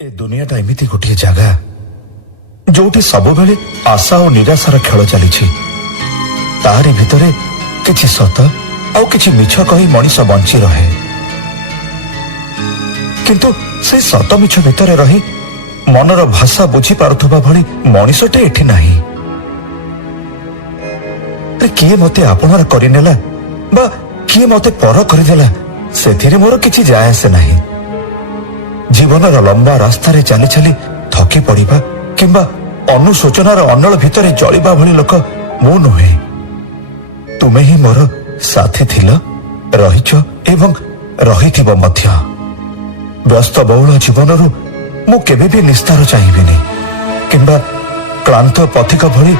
ए दुनियाटा एमिति गोटे जगह जोटी सबुबेले आशा और निराशार खेल चली तारी भितरे किछि सत आउ किछि मिछ कही मनीष बंची रहे किंतु से सत मिछ भितरे रही मनर भाषा बुझी पारुथबा भली मनीषटे एठी नाही। किए मते आपणार करिनेला बा किए मते पर करिदेला सेथिरे मोर किछि जाय आसे नाही। जीवनर लंबा रास्ता रे चली चली थकी पड़िबा किंबा अनुशोचनार अनल भितरे जलिबा भली लोक मु नुहे। तुमे ही मोर साथी थिल रहिछ एवं रहिथिबो मध्य। व्यस्त बहुल जीवनरु मु केबे भी निस्तार चाहिबिनी किंबा क्लांत पथिक भली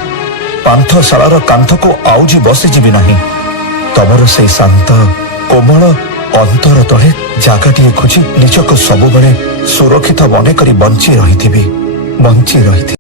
पांथशालार कांथ को आउजी बसी जीवी नाही। तमर से शांत कोमल अंतर तले जागाटिए खोजी निजक सबुबले सुरक्षित मने करी बंची रही।